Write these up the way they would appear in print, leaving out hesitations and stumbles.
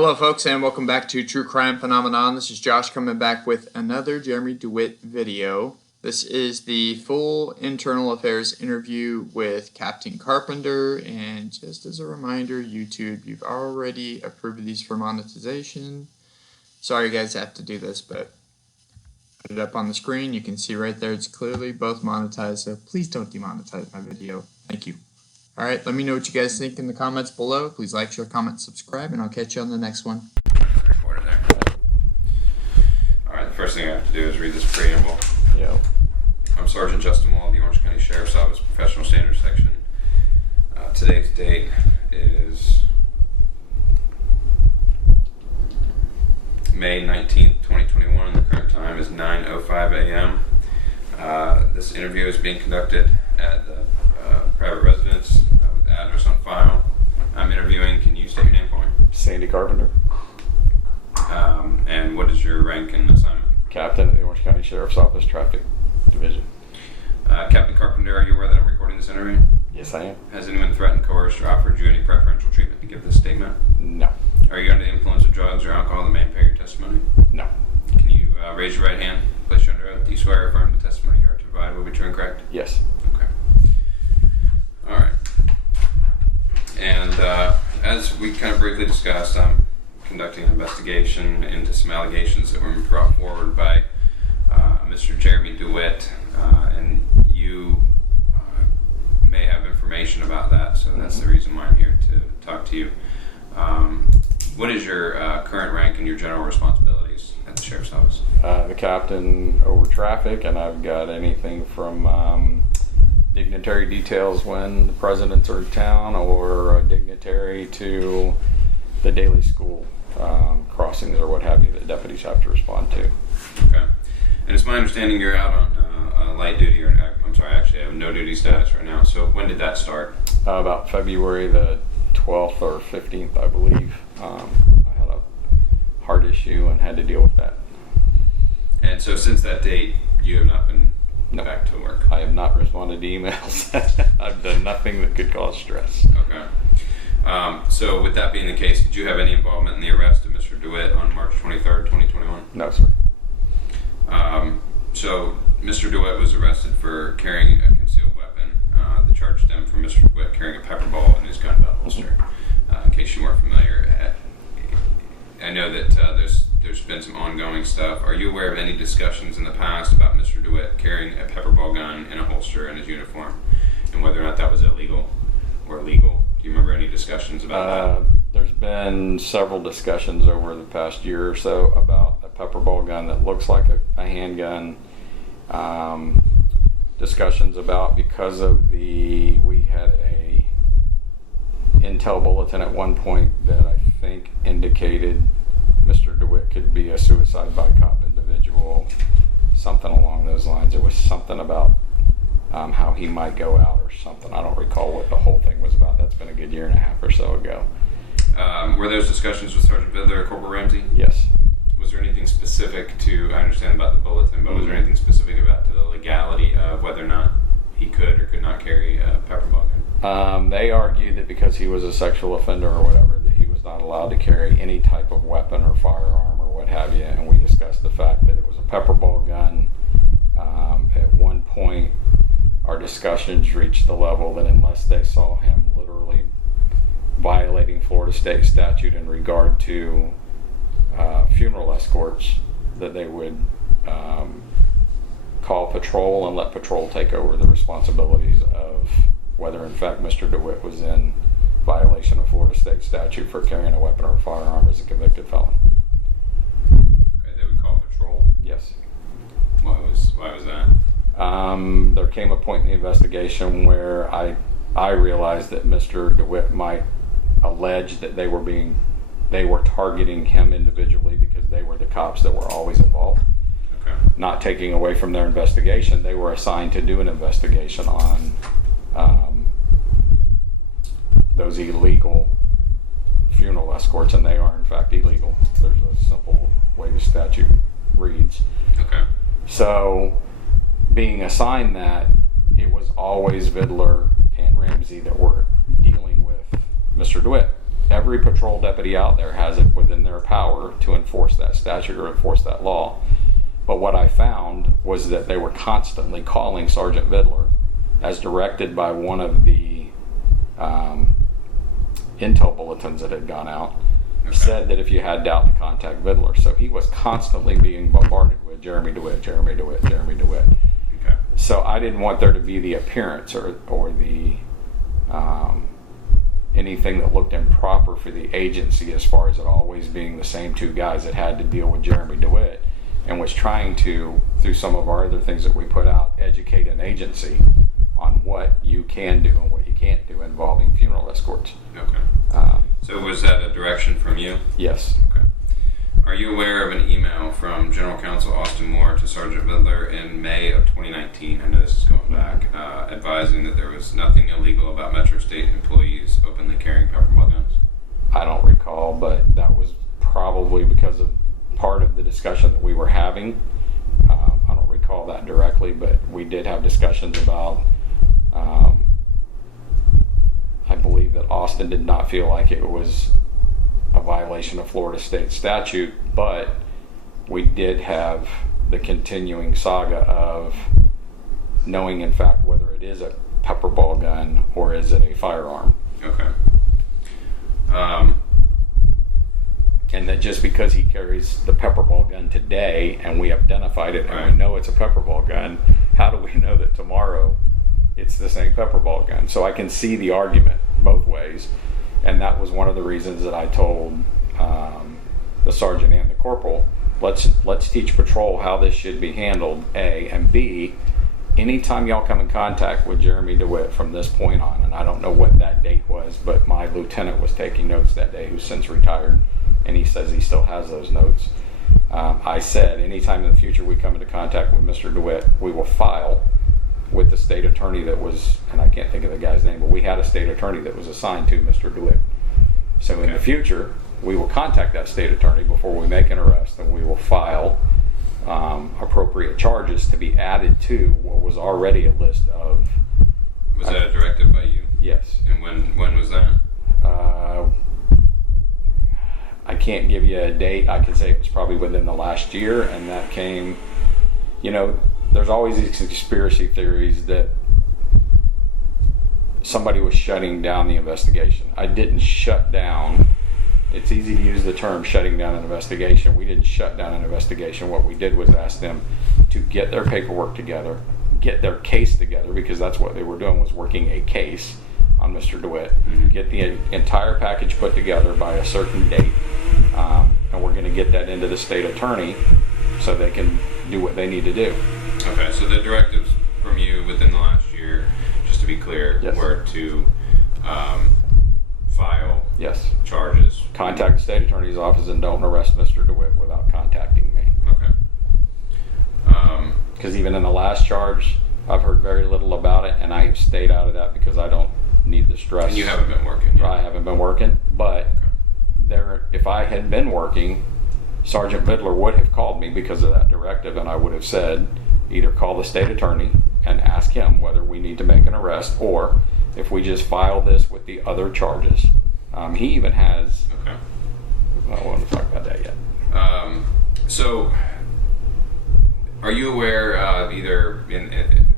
Hello folks, and welcome back to True Crime Phenomenon. This is Josh coming back with another Jeremy Dewitte video. This is the full internal affairs interview with Captain Carpenter, and just as a reminder, YouTube, you've already approved these for monetization. Sorry you guys have to do this, but put it up on the screen. You can see right there it's clearly both monetized, so please don't demonetize my video. Thank you. Alright, let me know what you guys think in the comments below. Please like, share, comment, subscribe, and I'll catch you on the next one. Alright, the first thing I have to do is read this preamble. Yep. I'm Sergeant Justin Wall of the Orange County Sheriff's Office Professional Standards Section. Today's date is May 19th, 2021, and the current time is 9:05 a.m. This interview is being conducted at the private residence with the address on file. I'm interviewing. Can you state your name for me? Sandy Carpenter. And what is your rank and assignment? Captain of the Orange County Sheriff's Office Traffic Division. Captain Carpenter, are you aware that I'm recording this interview? Yes, I am. Has anyone threatened, coerced, or offered you any preferential treatment to give this statement? No. Are you under the influence of drugs or alcohol that may impair your testimony? No. Can you raise your right hand? Place you under oath. Do you swear or affirm the testimony you are to provide will be true and correct? Yes. Okay. All right. And as we kind of briefly discussed, I'm conducting an investigation into some allegations that were brought forward by Mr. Jeremy Dewitte, and you may have information about that, so that's the reason why I'm here to talk to you. What is your current rank and your general responsibilities at the Sheriff's Office? The captain over traffic, and I've got anything from dignitary details when the presidents are in town, or a dignitary to the daily school crossings or what have you that deputies have to respond to. Okay. And it's my understanding you're out on light duty, or I'm sorry, actually I have no duty status right now. So when did that start? About February the 12th or 15th, I believe. I had a heart issue and had to deal with that. And so since that date, you have not been back to work? I have not responded to emails. I've done nothing that could cause stress. Okay. So with that being the case, did you have any involvement in the arrest of Mr. Dewitte on March 23rd, 2021? No, sir. So Mr. Dewitte was arrested for carrying a concealed weapon. The charge stemmed from Mr. Dewitte carrying a pepper ball in his gun belt holster. In case you weren't familiar, I know that there's been some ongoing stuff. Are you aware of any discussions in the past about Mr. Dewitte carrying a pepper ball gun in a holster in his uniform, and whether or not that was illegal or legal? Do you remember any discussions about that? There's been several discussions over the past year or so about a pepper ball gun that looks like a handgun. Discussions about, because of we had a intel bulletin at one point that I think indicated Mr. Dewitte could be a suicide by cop individual, something along those lines. There was something about how he might go out or something. I don't recall what the whole thing was about. That's been a good year and a half or so ago. Were those discussions with Sergeant Vidler or Corporal Ramsey? Yes. Was there anything specific to, I understand about the bulletin, but was there anything specific about the legality of whether or not he could or could not carry a pepper ball gun? They argued that because he was a sexual offender or whatever, that he was not allowed to carry any type of weapon or firearm or what have you, and we discussed the fact that it was a pepper ball gun. At one point, our discussions reached the level that unless they saw him literally violating Florida state statute in regard to funeral escorts, that they would call patrol and let patrol take over the responsibilities of whether in fact Mr. Dewitte was in violation of Florida state statute for carrying a weapon or a firearm as a convicted felon. Okay, they would call patrol? Yes. Why was that? There came a point in the investigation where I realized that Mr. Dewitte might allege that they were targeting him individually because they were the cops that were always involved. Okay. Not taking away from their investigation, they were assigned to do an investigation on those illegal funeral escorts, and they are in fact illegal. There's a simple way the statute reads. Okay. So, being assigned that, it was always Vidler and Ramsey that were dealing with Mr. Dewitte. every patrol deputy out there has it within their power to enforce that statute or enforce that law. But what I found was that they were constantly calling Sergeant Vidler, as directed by one of the intel bulletins that had gone out, said that if you had doubt to contact Vidler. So he was constantly being bombarded with Jeremy Dewitte, Jeremy Dewitte, Jeremy Dewitte. Okay. So I didn't want there to be the appearance or the anything that looked improper for the agency as far as it always being the same two guys that had to deal with Jeremy Dewitte, and was trying to, through some of our other things that we put out, educate an agency on what you can do and what you can't do involving funeral escorts. Okay. So was that a direction from you? Yes. Okay. Are you aware of an email from General Counsel Austin Moore to Sergeant Vidler in May of 2019? I know this is going back, advising that there was nothing illegal about Metro State employees openly carrying pepperball guns. I don't recall, but that was probably because of part of the discussion that we were having. I don't recall that directly, but we did have discussions about, I believe that Austin did not feel like it was a violation of Florida state statute, but we did have the continuing saga of knowing in fact whether it is a pepperball gun or is it a firearm. Okay. And that just because he carries the pepperball gun today and we identified it and we know it's a pepperball gun, how do we know that tomorrow it's the same pepperball gun? So I can see the argument both ways, and that was one of the reasons that I told the sergeant and the corporal, let's teach patrol how this should be handled, A, and B, anytime y'all come in contact with Jeremy Dewitte from this point on, and I don't know what that date was, but my lieutenant was taking notes that day, who's since retired, and he says he still has those notes. I said, anytime in the future we come into contact with Mr. Dewitte, we will file with the state attorney that was, and I can't think of the guy's name, but we had a state attorney that was assigned to Mr. Dewitte. So in the future, we will contact that state attorney before we make an arrest, and we will file appropriate charges to be added to what was already a list of. Was that a directive by you? Yes. And when was that? I can't give you a date. I can say it was probably within the last year, and that came, there's always these conspiracy theories that somebody was shutting down the investigation. I didn't shut down. It's easy to use the term shutting down an investigation. We didn't shut down an investigation. What we did was ask them to get their paperwork together, get their case together, because that's what they were doing, was working a case on Mr. Dewitte, get the entire package put together by a certain date, and we're going to get that into the state attorney so they can do what they need to do. Okay, so the directives from you within the last year, just to be clear, Yes. were to file Yes. charges. Contact the state attorney's office and don't arrest Mr. Dewitte without contacting me. Okay. Because even in the last charge, I've heard very little about it, and I have stayed out of that because I don't need the stress. And you haven't been working yet? I haven't been working, but if I had been working, Sergeant Vidler would have called me because of that directive, and I would have said, either call the state attorney and ask him whether we need to make an arrest, or if we just file this with the other charges. He even has, Okay. I don't want to talk about that yet. So, are you aware, either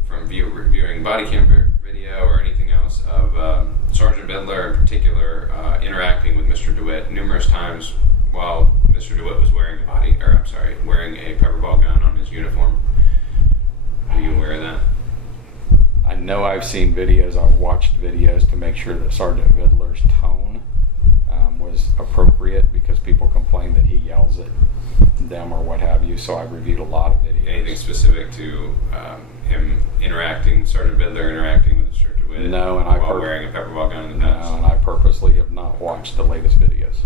from reviewing body cam video or anything else, of Sergeant Vidler in particular interacting with Mr. Dewitte numerous times while Mr. Dewitte was wearing a pepperball gun on his uniform? Are you aware of that? I know I've seen videos, I've watched videos to make sure that Sergeant Vidler's tone was appropriate, because people complain that he yells at them or what have you, so I've reviewed a lot of videos. Anything specific to him Sergeant Vidler interacting with Mr. Dewitte No, and while wearing a pepperball gun in the past? No, and I purposely have not watched the latest videos.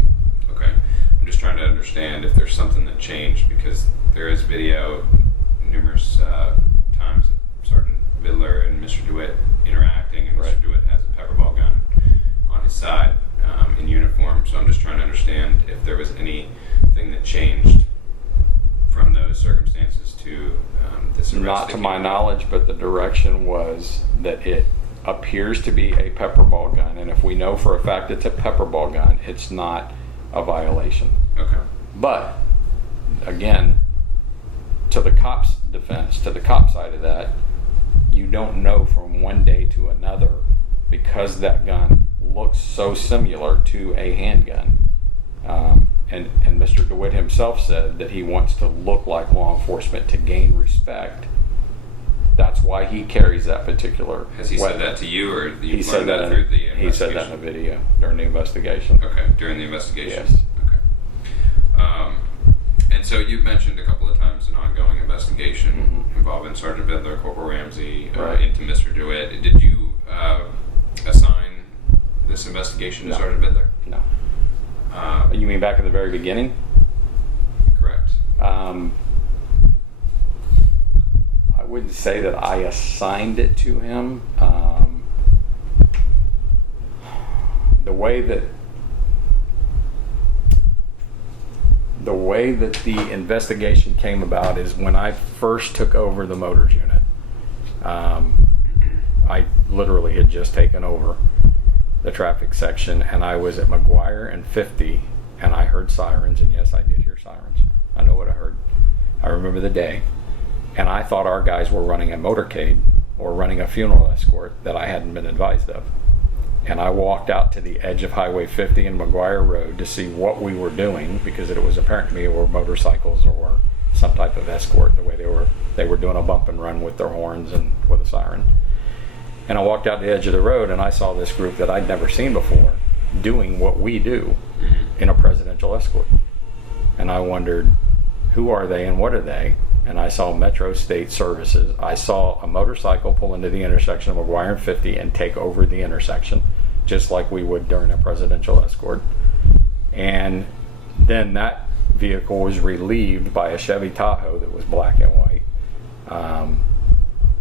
Okay. I'm just trying to understand if there's something that changed, because there is video numerous times of Sergeant Vidler and Mr. Dewitte interacting, and Right. Mr. Dewitte has a pepperball gun on his side in uniform. So I'm just trying to understand if there was anything that changed from those circumstances to this arrest. Not to my knowledge, but the direction was that it appears to be a pepper ball gun, and if we know for a fact it's a pepper ball gun, it's not a violation. Okay. But again, to the cop's defense, to the cop side of that, you don't know from one day to another, because that gun looks so similar to a handgun. And Mr. Dewitte himself said that he wants to look like law enforcement to gain respect. That's why he carries that particular Has he weapon. said that to you, or you He learned said that through the he said that in a video during the investigation. Okay, during the investigation. Yes. Okay. And so you mentioned a couple of times an ongoing investigation involving Sergeant Bidler, Corporal Ramsey, Right. into Mr. Dewitte. Did you assign this investigation to No. Sergeant Bidler? No. You mean back in the very beginning? Correct. I wouldn't say that I assigned it to him. The way that the investigation came about is when I first took over the motors unit. I literally had just taken over the traffic section, and I was at McGuire and 50, and I heard sirens, and yes, I did hear sirens. I know what I heard. I remember the day, and I thought our guys were running a motorcade or running a funeral escort that I hadn't been advised of. And I walked out to the edge of Highway 50 and McGuire Road to see what we were doing, because it was apparent to me it were motorcycles or some type of escort, the way they were doing a bump and run with their horns and with a siren. And I walked out the edge of the road, and I saw this group that I'd never seen before doing what we do in a presidential escort. And I wondered, who are they and what are they? And I saw Metro State Services. I saw a motorcycle pull into the intersection of McGuire and 50 and take over the intersection, just like we would during a presidential escort. And then that vehicle was relieved by a Chevy Tahoe that was black and white.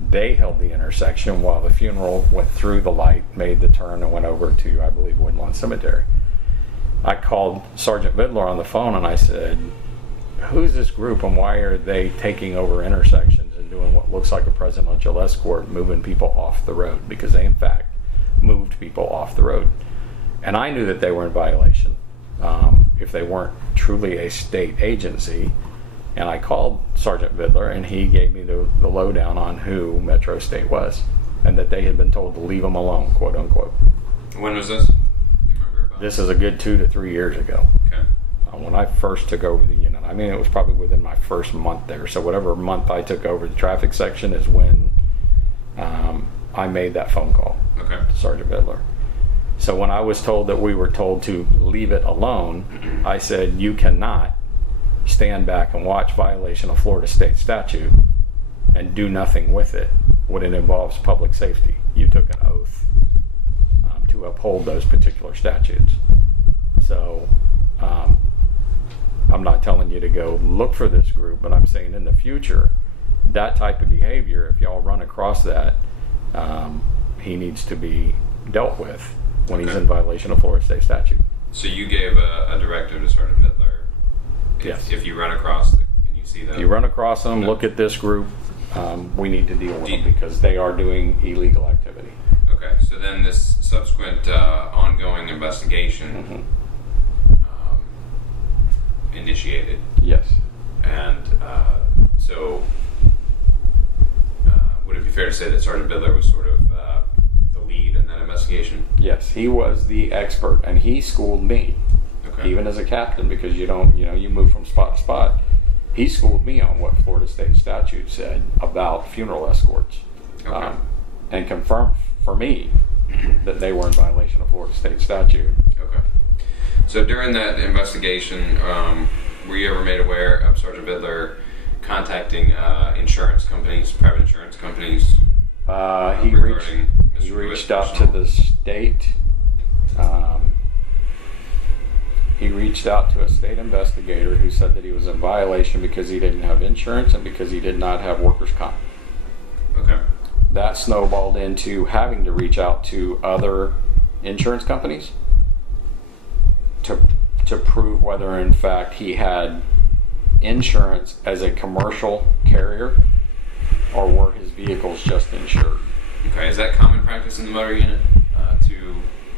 They held the intersection while the funeral went through the light, made the turn, and went over to, I believe, Woodlawn Cemetery. I called Sergeant Bidler on the phone and I said, who's this group and why are they taking over intersections and doing what looks like a presidential escort, moving people off the road? Because they, in fact, moved people off the road. And I knew that they were in violation if they weren't truly a state agency. And I called Sergeant Bidler, and he gave me the lowdown on who Metro State was, and that they had been told to leave them alone, quote unquote. When was this? You remember about? This is a good 2 to 3 years ago. Okay. When I first took over the unit. I mean, it was probably within my first month there. So whatever month I took over the traffic section is when I made that phone call Okay. to Sergeant Bidler. So when I was told that we were told to leave it alone, I said, you cannot stand back and watch violation of Florida state statute and do nothing with it when it involves public safety. You took an oath to uphold those particular statutes. So I'm not telling you to go look for this group, but I'm saying in the future, that type of behavior, if y'all run across that, he needs to be dealt with when he's in violation of Florida state statute. So you gave a directive to Sergeant Bidler. Yes. If you run across and you see them. You run across them, look at this group, we need to deal with them because they are doing illegal activity. Okay, so then this subsequent ongoing investigation initiated. Yes. And so would it be fair to say that Sergeant Bidler was sort of the lead in that investigation? Yes, he was the expert, and he schooled me. Okay. Even as a captain, because you move from spot to spot. He schooled me on what Florida state statute said about funeral escorts, Okay. and confirmed for me that they were in violation of Florida state statute. Okay. So during that investigation, were you ever made aware of Sergeant Bidler contacting insurance companies, private insurance companies? He regarding Mr. reached Dewitte out to the state. He reached out to a state investigator who said that he was in violation because he didn't have insurance and because he did not have workers' comp. Okay. That snowballed into having to reach out to other insurance companies to prove whether in fact he had insurance as a commercial carrier or were his vehicles just insured. Okay, is that common practice in the motor unit to?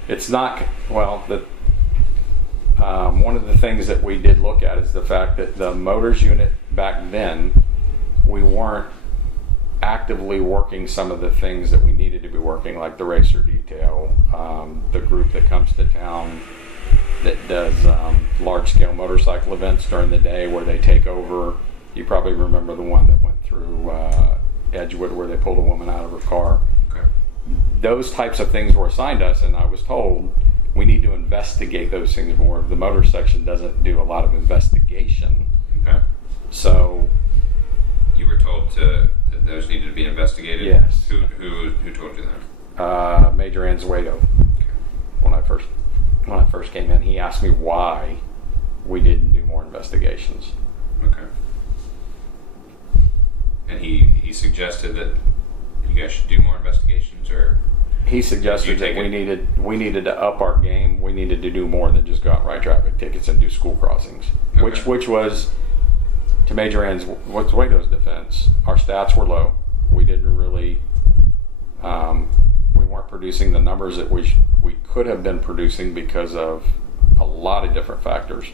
It's not, well, one of the things that we did look at is the fact that the motors unit back then, we weren't actively working some of the things that we needed to be working, like the racer detail, the group that comes to town that does large-scale motorcycle events during the day where they take over. You probably remember the one that went through Edgewood where they pulled a woman out of her car. Okay. Those types of things were assigned us, and I was told we need to investigate those things more. The motor section doesn't do a lot of investigation. Okay. So you were told that those needed to be investigated? Yes. Who told you that? Major Anzueto. When I first came in, he asked me why we didn't do more investigations. Okay. And he suggested that you guys should do more investigations, or he suggested that we needed to up our game. We needed to do more than just go out and write traffic tickets and do school crossings. Okay. Which was, to Major Anzueto's defense, our stats were low. We didn't really, we weren't producing the numbers that we could have been producing because of a lot of different factors.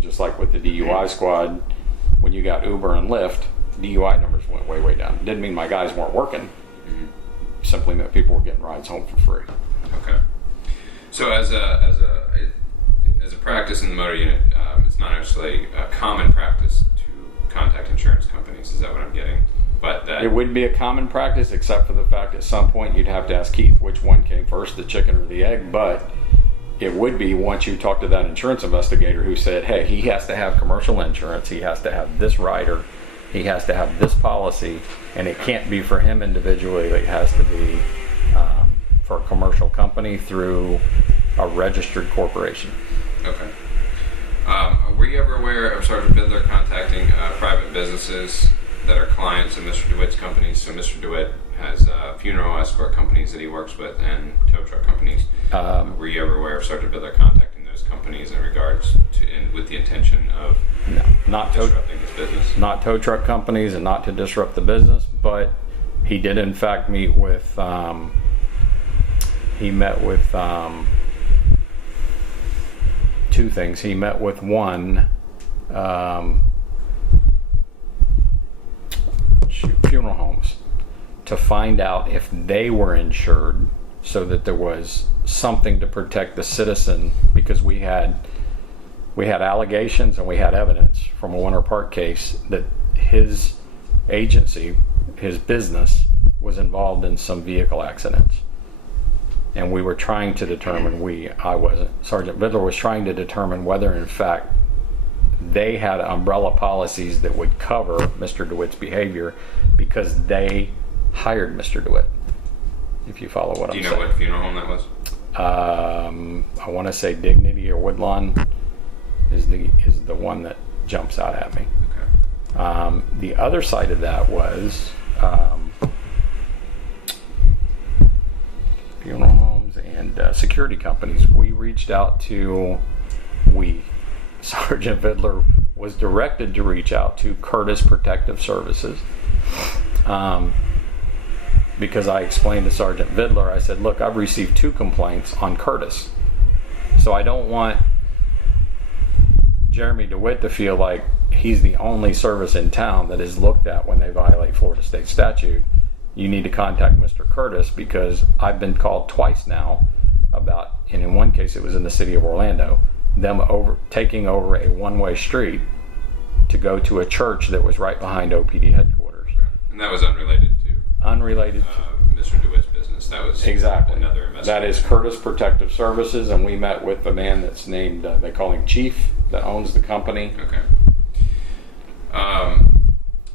Just like with the DUI squad, when you got Uber and Lyft, DUI numbers went way down. Didn't mean my guys weren't working. Mm-hmm. Simply meant people were getting rides home for free. Okay. So as a practice in the motor unit, it's not necessarily a common practice to contact insurance companies. Is that what I'm getting? But that it wouldn't be a common practice, except for the fact at some point you'd have to ask Keith which one came first, the chicken or the egg. But it would be once you talk to that insurance investigator who said, hey, he has to have commercial insurance, he has to have this rider, he has to have this policy, and it can't be for him individually. It has to be for a commercial company through a registered corporation. Okay. Were you ever aware of Sergeant Bidler contacting private businesses that are clients of Mr. Dewitte's companies? So Mr. Dewitte has funeral escort companies that he works with and tow truck companies. Were you ever aware of Sergeant Bidler contacting those companies in regards to, and with the intention of not disrupting his business? Not tow truck companies and not to disrupt the business, but he did in fact meet with, he met with two things. He met with one, funeral homes to find out if they were insured so that there was something to protect the citizen, because we had allegations and we had evidence from a Winter Park case that his agency, his business, was involved in some vehicle accidents. And we were trying to determine, Sergeant Bidler was trying to determine whether in fact they had umbrella policies that would cover Mr. DeWitte's behavior because they hired Mr. DeWitte. If you follow what I'm saying. Do you know what funeral home that was? I want to say Dignity or Woodlawn is the one that jumps out at me. Okay. The other side of that was funeral homes and security companies. Sergeant Bidler was directed to reach out to Curtis Protective Services. Because I explained to Sergeant Bidler, I said, look, I've received 2 complaints on Curtis. So I don't want Jeremy DeWitte to feel like he's the only service in town that is looked at when they violate Florida state statute. You need to contact Mr. Curtis, because I've been called twice now about, and in one case it was in the city of Orlando, them taking over a one-way street to go to a church that was right behind OPD headquarters. And that was unrelated to Mr. DeWitte's business. That was exactly another investigation. That is Curtis Protective Services, and we met with the man that's named, they call him Chief, that owns the company. Okay.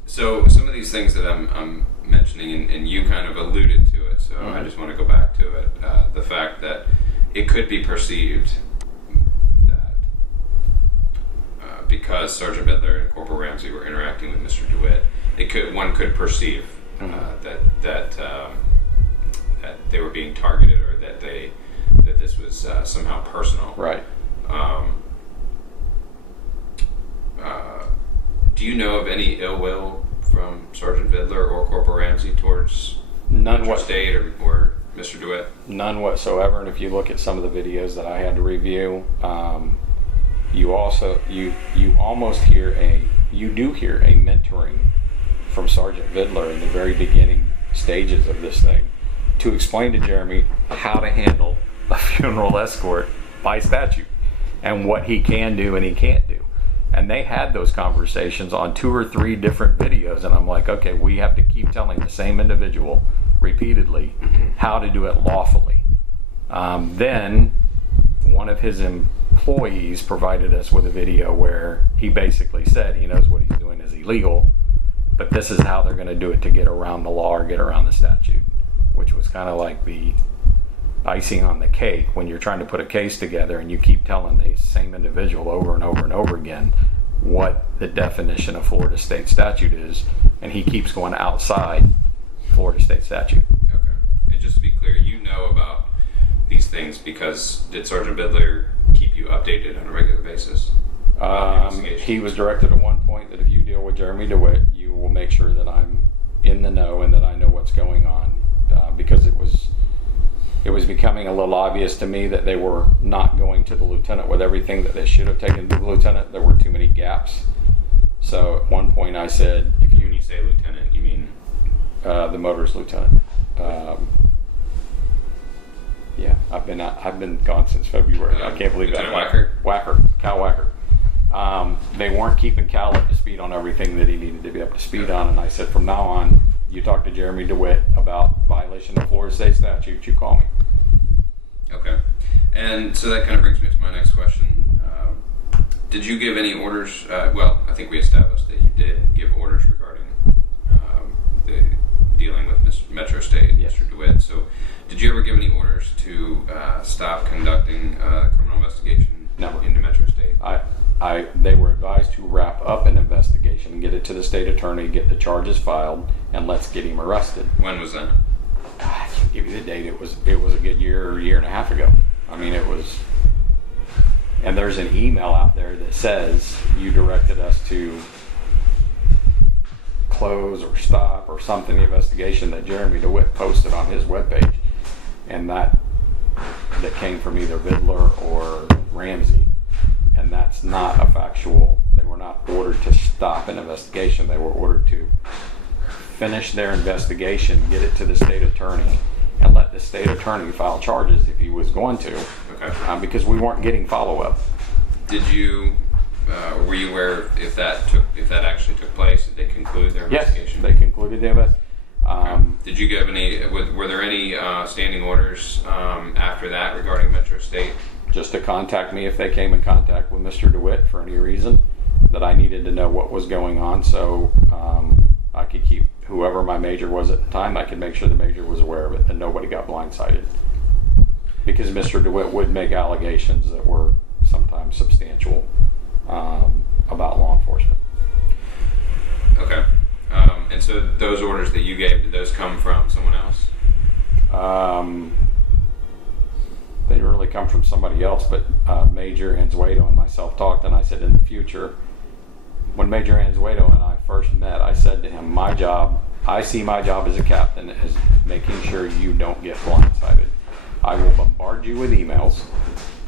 So some of these things that I'm mentioning, and you kind of alluded to it, so I just want to go back to it. The fact that it could be perceived that because Sergeant Bidler and Corporal Ramsey were interacting with Mr. DeWitte, one could perceive that they were being targeted, or that this was somehow personal. Right. Do you know of any ill will from Sergeant Bidler or Corporal Ramsey towards None Metro State or Mr. Dewitte? None whatsoever. And if you look at some of the videos that I had to review, you almost hear you do hear a mentoring from Sergeant Vidler in the very beginning stages of this thing to explain to Jeremy how to handle a funeral escort by statute and what he can do and he can't do. And they had those conversations on 2 or 3 different videos, and I'm like, okay, we have to keep telling the same individual repeatedly how to do it lawfully. Then one of his employees provided us with a video where he basically said he knows what he's doing is illegal, but this is how they're going to do it to get around the law or get around the statute, which was kind of like the icing on the cake when you're trying to put a case together and you keep telling the same individual over and over and over again what the definition of Florida state statute is, and he keeps going outside Florida state statute. Okay. And just to be clear, you know about these things because did Sergeant Vidler keep you updated on a regular basis? He was directed at one point that if you deal with Jeremy Dewitte, you will make sure that I'm in the know and that I know what's going on, because it was becoming a little obvious to me that they were not going to the lieutenant with everything that they should have taken to the lieutenant. There were too many gaps. So at one point I said, when you say lieutenant, you mean? The motorist lieutenant. Yeah, I've been gone since February. I can't believe that. Cal Wacker. They weren't keeping Cal up to speed on everything that he needed to be up to speed on, and I said, from now on, you talk to Jeremy Dewitte about violation of Florida state statute, you call me. Okay. And so that kind of brings me to my next question. Did you give any orders? Well, I think we established that you did give orders regarding the dealing with Metro State and Mr. Dewitte. So did you ever give any orders to stop conducting a criminal investigation into Metro State? They were advised to wrap up an investigation and get it to the state attorney, get the charges filed, and let's get him arrested. When was that? I can't give you the date. It was a good year and a half ago. I mean, it was. And there's an email out there that says you directed us to close or stop or something the investigation that Jeremy Dewitte posted on his webpage, and that came from either Vidler or Ramsey, and that's not a factual. They were not ordered to stop an investigation. They were ordered to finish their investigation, get it to the state attorney, and let the state attorney file charges if he was going to. Okay. Because we weren't getting follow-up. Did you? Were you aware if that actually took place? Did they conclude their investigation? Yes, they concluded the investigation. Did you give any? Were there any standing orders after that regarding Metro State? Just to contact me if they came in contact with Mr. Dewitte for any reason that I needed to know what was going on, so I could keep whoever my major was at the time. I could make sure the major was aware of it and nobody got blindsided, because Mr. Dewitte would make allegations that were sometimes substantial about law enforcement. Okay. And so those orders that you gave, did those come from someone else? They didn't really come from somebody else, but Major Anzueto and myself talked, and I said in the future, when Major Anzueto and I first met, I said to him, I see my job as a captain as making sure you don't get blindsided. I will bombard you with emails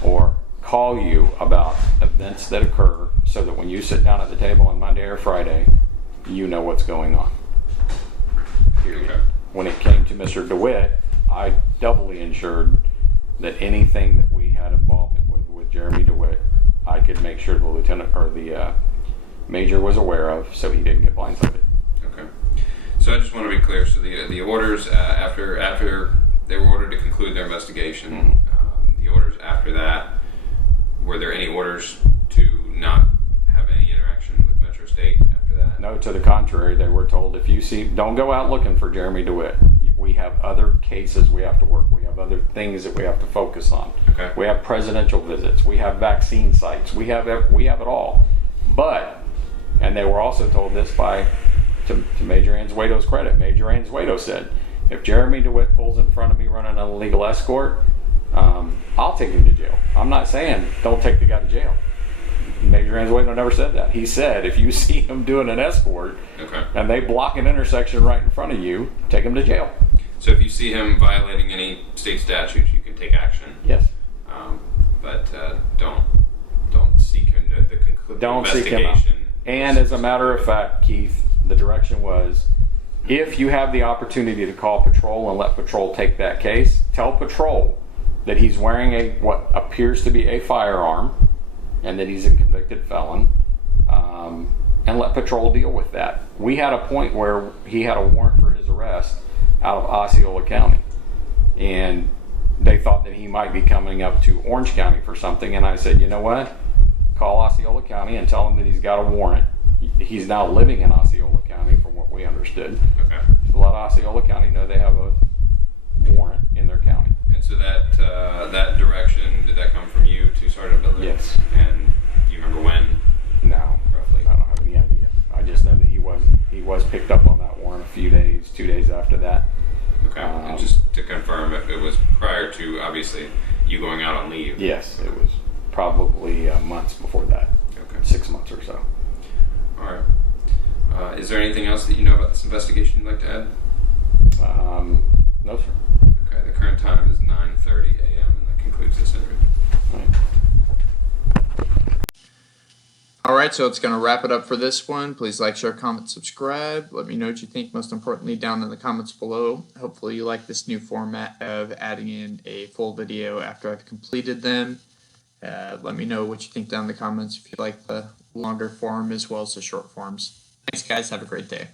or call you about events that occur so that when you sit down at the table on Monday or Friday, you know what's going on. Period. Okay. When it came to Mr. Dewitte, I doubly ensured that anything that we had involvement with Jeremy Dewitte, I could make sure the lieutenant or the major was aware of, so he didn't get blindsided. Okay. So I just want to be clear. So the orders after they were ordered to conclude their investigation, the orders after that, were there any orders to not have any interaction with Metro State after that? No, to the contrary, they were told don't go out looking for Jeremy Dewitte. We have other cases we have to work. We have other things that we have to focus on. Okay. We have presidential visits. We have vaccine sites. We have it all. But, and they were also told this to Major Anzueto's credit. Major Anzueto said, if Jeremy Dewitte pulls in front of me running an illegal escort, I'll take him to jail. I'm not saying don't take the guy to jail. Major Anzueto never said that. He said if you see him doing an escort and they block an intersection right in front of you, take him to jail. see him violating any state statutes, you can take action. Yes. But don't seek him the conclusion. Don't seek him out. And as a matter of fact, Keith, the direction was, if you have the opportunity to call patrol and let patrol take that case, tell patrol that he's wearing what appears to be a firearm and that he's a convicted felon, and let patrol deal with that. We had a point where he had a warrant for his arrest out of Osceola County, and they thought that he might be coming up to Orange County for something, and I said, you know what? Call Osceola County and tell him that he's got a warrant. He's now living in Osceola County, from what we understood. Okay. Let Osceola County know they have a warrant in their county. And so that direction, did that come from you to Sergeant Biller? Yes. And do you remember when? No, Roughly. I don't have any idea. I just know that he was picked up on that warrant a few days, 2 days after that. Okay. And just to confirm, it was prior to, obviously, you going out on leave? Yes, it was probably months before that. Okay. 6 months or so. All right. Is there anything else that you know about this investigation you'd like to add? No, sir. Okay. The current time is 9:30 a.m. and that concludes this interview. All right. Alright, so it's going to wrap it up for this one. Please like, share, comment, subscribe. Let me know what you think, most importantly, down in the comments below. Hopefully you like this new format of adding in a full video after I've completed them. Let me know what you think down in the comments if you like the longer form as well as the short forms. Thanks, guys. Have a great day.